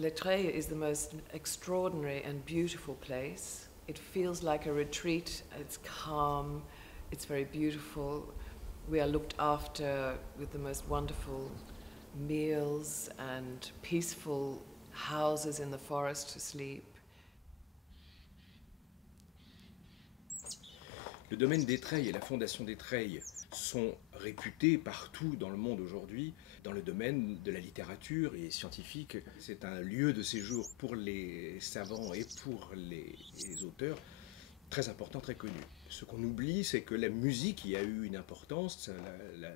Les Treilles is the most extraordinary and beautiful place. It feels like a retreat. It's calm, it's very beautiful. We are looked after with the most wonderful meals and peaceful houses in the forest to sleep. Le domaine des Treilles et la fondation des Treilles sont réputés partout dans le monde aujourd'hui, dans le domaine de la littérature et scientifique. C'est un lieu de séjour pour les savants et pour les auteurs très important, très connu. Ce qu'on oublie, c'est que la musique y a eu une importance.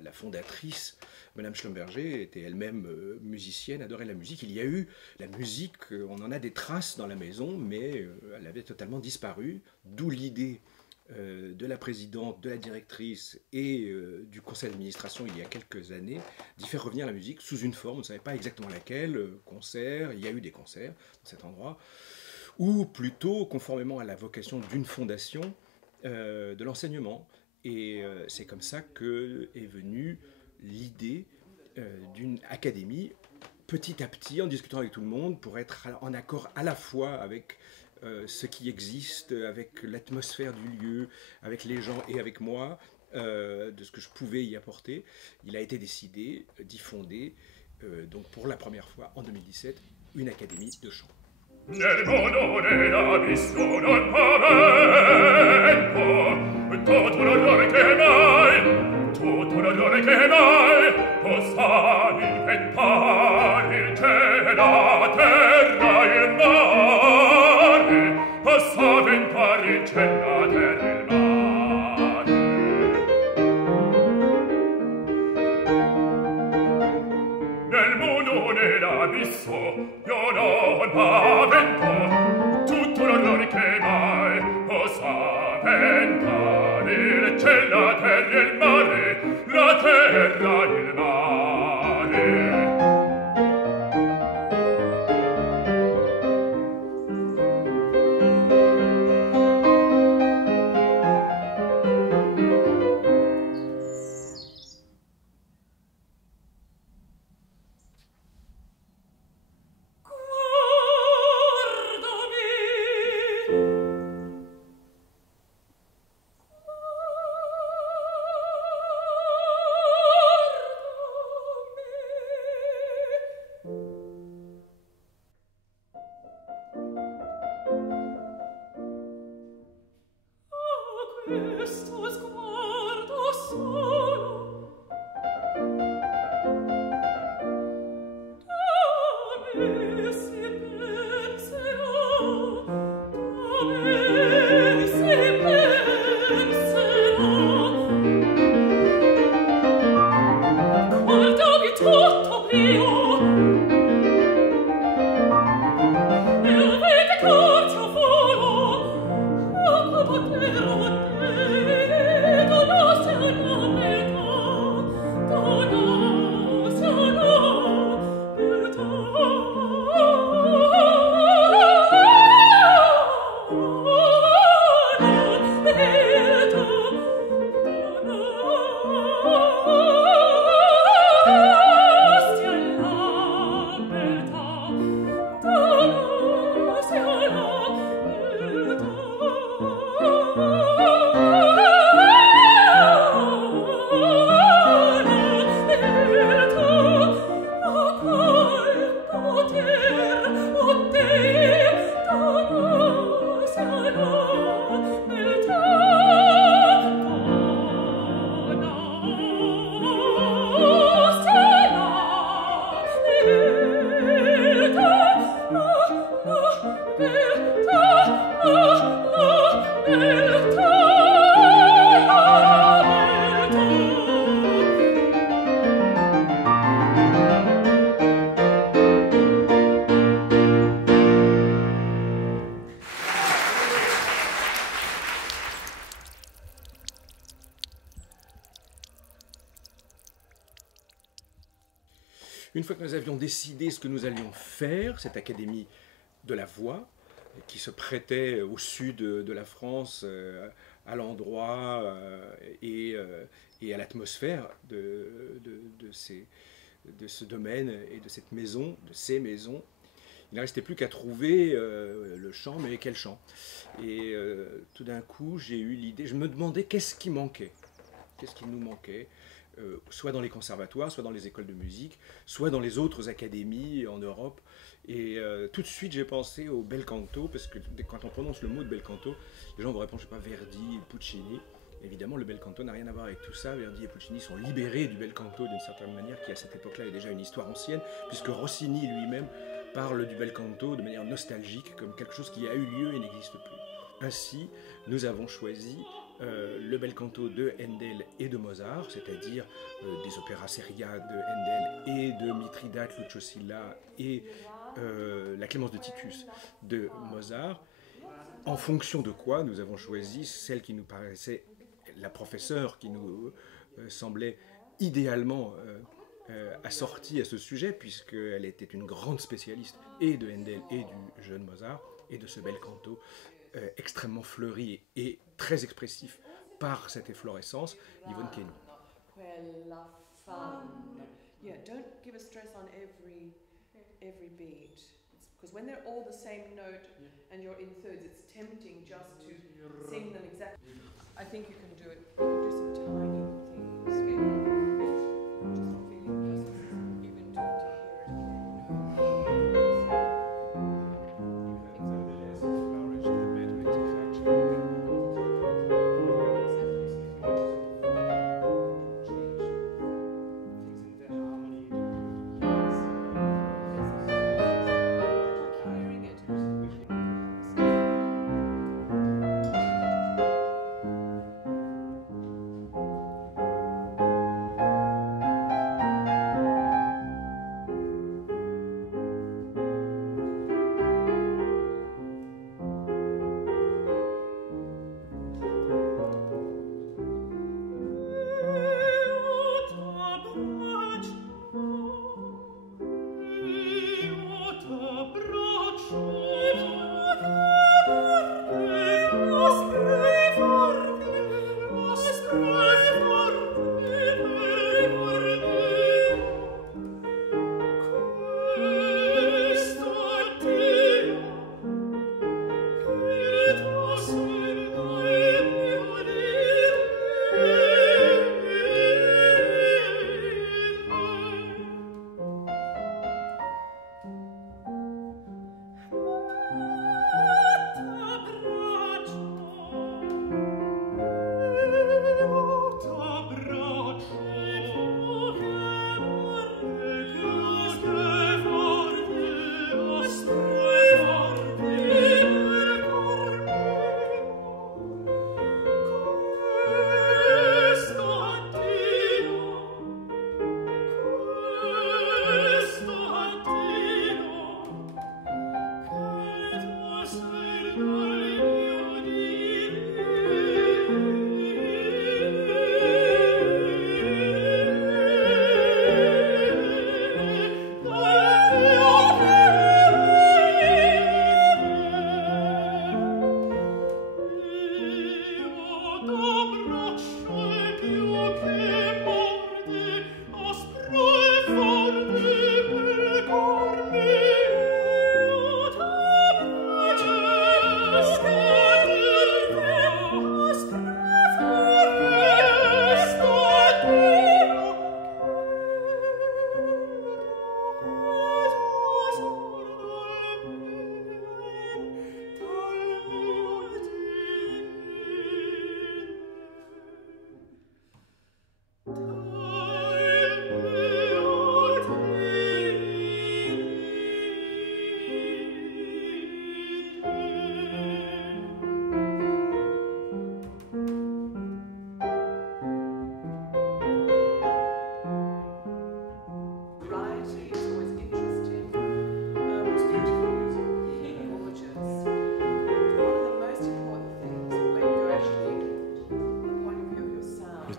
La fondatrice, Madame Schlumberger, était elle-même musicienne, adorait la musique. Il y a eu la musique, on en a des traces dans la maison, mais elle avait totalement disparu, d'où l'idée de la présidente, de la directrice et du conseil d'administration il y a quelques années, d'y faire revenir la musique sous une forme, on ne savait pas exactement laquelle, concert, il y a eu des concerts dans cet endroit, ou plutôt conformément à la vocation d'une fondation, de l'enseignement. Et c'est comme ça que est venue l'idée d'une académie, petit à petit, en discutant avec tout le monde, pour être en accord à la fois avec ce qui existe, avec l'atmosphère du lieu, avec les gens et avec moi, de ce que je pouvais y apporter. Il a été décidé d'y fonder, donc pour la première fois en 2017, une académie de chant. Nel mondo dell'abisso non pavento, tutto l'orrore che mai possa inventare il cielo, la terra e il mare, possa inventare il cielo, la terra e il mare. Nel mondo dell'abisso io non pavento, tutto l'orrore che mai possa inventare il cielo, la terra e il mare, la terra il mare. Questo sguardo solo da me si penserà, da me si penserà. Guardami tutto mio e avete corso volo, a poter Une fois que nous avions décidé ce que nous allions faire, cette académie de la voix, qui se prêtait au sud de la France, à l'endroit et à l'atmosphère de ce domaine et de cette maison, de ces maisons, il ne restait plus qu'à trouver le chant, mais quel chant? Et tout d'un coup, j'ai eu l'idée, je me demandais qu'est-ce qui manquait, qu'est-ce qui nous manquait, soit dans les conservatoires, soit dans les écoles de musique, soit dans les autres académies en Europe. Et tout de suite, j'ai pensé au bel canto, parce que quand on prononce le mot de bel canto, les gens vont répondre, je ne sais pas, Verdi, Puccini. Évidemment, le bel canto n'a rien à voir avec tout ça. Verdi et Puccini sont libérés du bel canto d'une certaine manière, qui à cette époque-là est déjà une histoire ancienne, puisque Rossini lui-même parle du bel canto de manière nostalgique, comme quelque chose qui a eu lieu et n'existe plus. Ainsi, nous avons choisi le bel canto de Handel et de Mozart, c'est-à-dire des opéras seria de Handel et de Mithridate, Lucio Silla et la Clémence de Titus de Mozart, en fonction de quoi nous avons choisi celle qui nous paraissait la professeure qui nous semblait idéalement assortie à ce sujet, puisqu'elle était une grande spécialiste et de Handel et du jeune Mozart, et de ce bel canto extrêmement fleuri et très expressif par cette efflorescence, Yvonne Kenny. Yeah, don't give a stress on every beat. Because when they're all the same note and you're in thirds, it's tempting just to sing them exactly. I think you can do it. You can do some tiny things. Just feeling even to hear it again.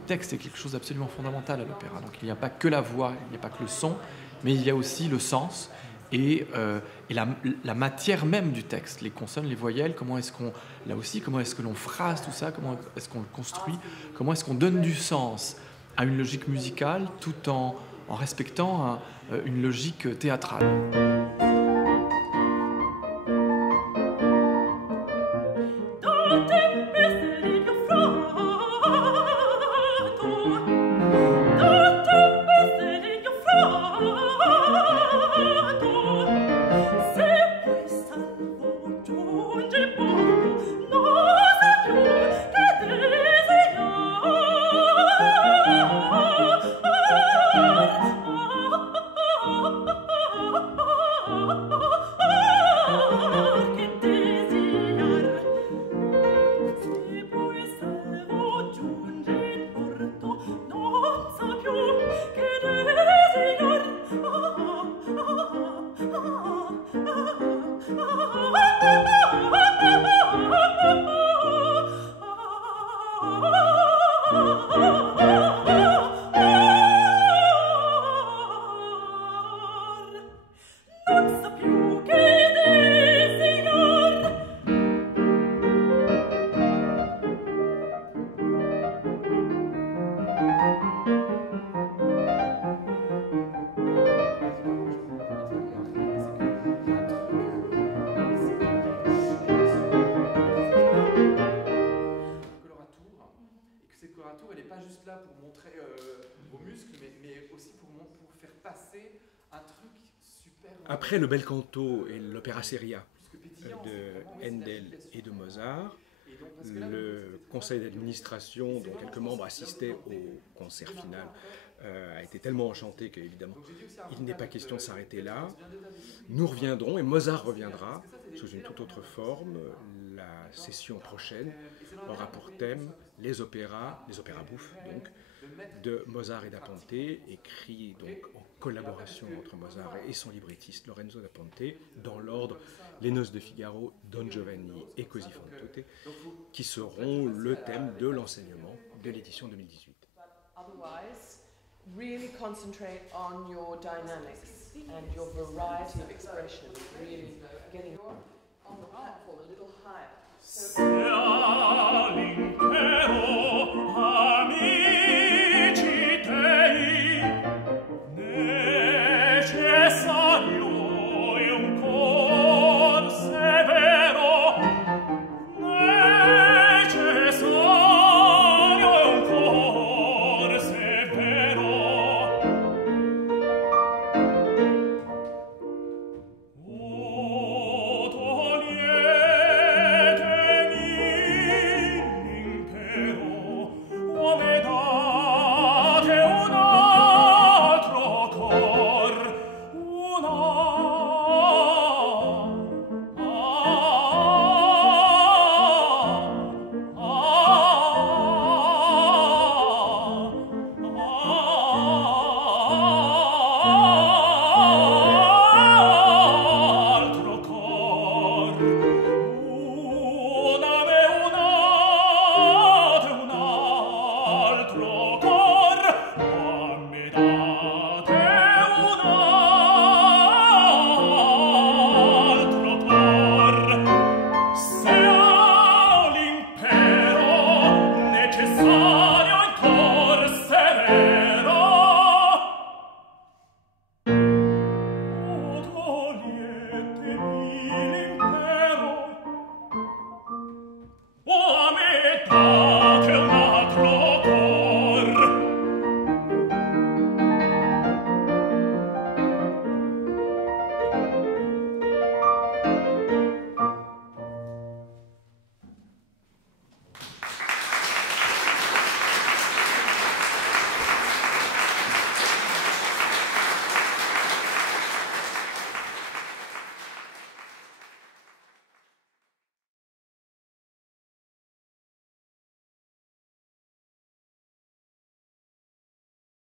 texte est quelque chose d'absolument fondamental à l'opéra. Donc il n'y a pas que la voix, il n'y a pas que le son, mais il y a aussi le sens et la matière même du texte, les consonnes, les voyelles, comment est-ce qu'on phrase tout ça, comment est-ce qu'on le construit, comment est-ce qu'on donne du sens à une logique musicale tout en respectant une logique théâtrale. Elle n'est pas juste là pour montrer vos muscles, mais aussi pour faire passer un truc super... Après le bel canto et l'opéra seria de Handel et de Mozart, le conseil d'administration, dont quelques membres assistaient au concert final, a été tellement enchanté qu'évidemment, il n'est pas question de s'arrêter là. Nous reviendrons, et Mozart reviendra, sous une toute autre forme. La session prochaine aura pour thème les opéras bouffes, donc, de Mozart et da Ponte, écrit donc en collaboration entre Mozart et son librettiste Lorenzo da Ponte, dans l'ordre Les Noces de Figaro, Don Giovanni et Così fan tutte, qui seront le thème de l'enseignement de l'édition 2018. Otherwise, really concentrate on your dynamics and your variety of expression, really getting on the platform a little higher. So